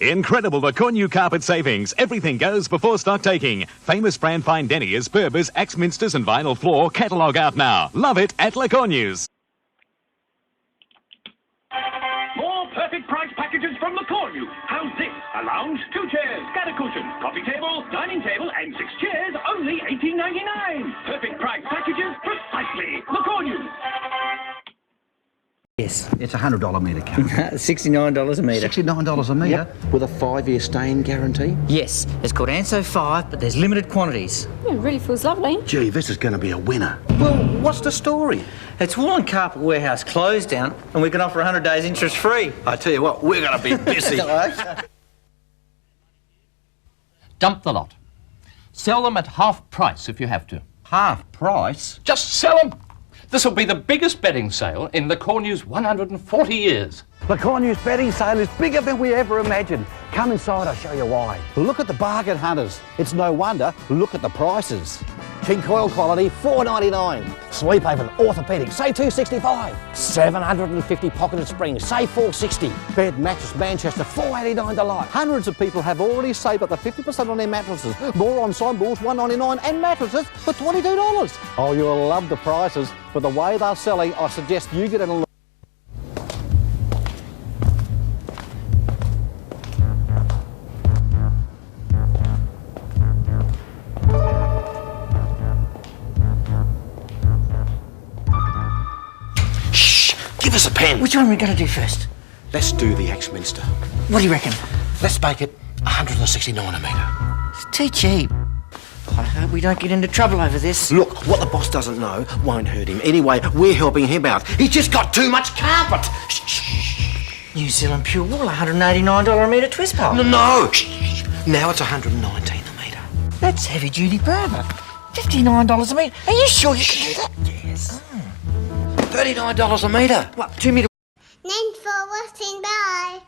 Incredible Lecornu carpet savings. Everything goes before stock taking. Famous brand fine deniers, Berbers, Axminsters and vinyl floor catalogue out now. Love it at Lecornu's. More perfect price packages from Lecornu. How's this? A lounge, 2 chairs, scatter cushion, coffee table, dining table, and 6 chairs, only $18.99. Perfect price packages, precisely. Lecornu. Yes. It's a $100 metre cut. $69 a metre. $69 a metre? Yep. With a 5-year stain guarantee? Yes, it's called Anso 5, but there's limited quantities. It really feels lovely. Gee, this is going to be a winner. Well, what's the story? It's Woolen Carpet Warehouse closed down, and we can offer 100 days interest free. I tell you what, we're going to be busy. Dump the lot. Sell them at half price if you have to. Half price? Just sell them. This will be the biggest bedding sale in Lecornu's 140 years. Lecornu's bedding sale is bigger than we ever imagined. Come inside, I'll show you why. Look at the bargain hunters. It's no wonder. Look at the prices. King coil quality, $4.99. Sleep Haven Orthopedic, say $265. 750 pocketed springs, say $460. Bed mattress Manchester, $489 delight. Hundreds of people have already saved up to 50% on their mattresses. More ensembles, $199, and mattresses for $22. Oh, you'll love the prices. For the way they're selling, I suggest you get in a look. Give us a pen. Which one are we going to do first? Let's do the Axminster. What do you reckon? Let's make it $169 a metre. It's too cheap. I hope we don't get into trouble over this. Look, what the boss doesn't know won't hurt him. Anyway, we're helping him out. He's just got too much carpet. New Zealand Pure Wool, $189 a metre twist pole. No. Now it's $119 a metre. That's heavy duty Berber. $59 a metre. Are you sure you can do that? Yes. $39 a metre. What, 2 metre? Thanks for watching. Bye.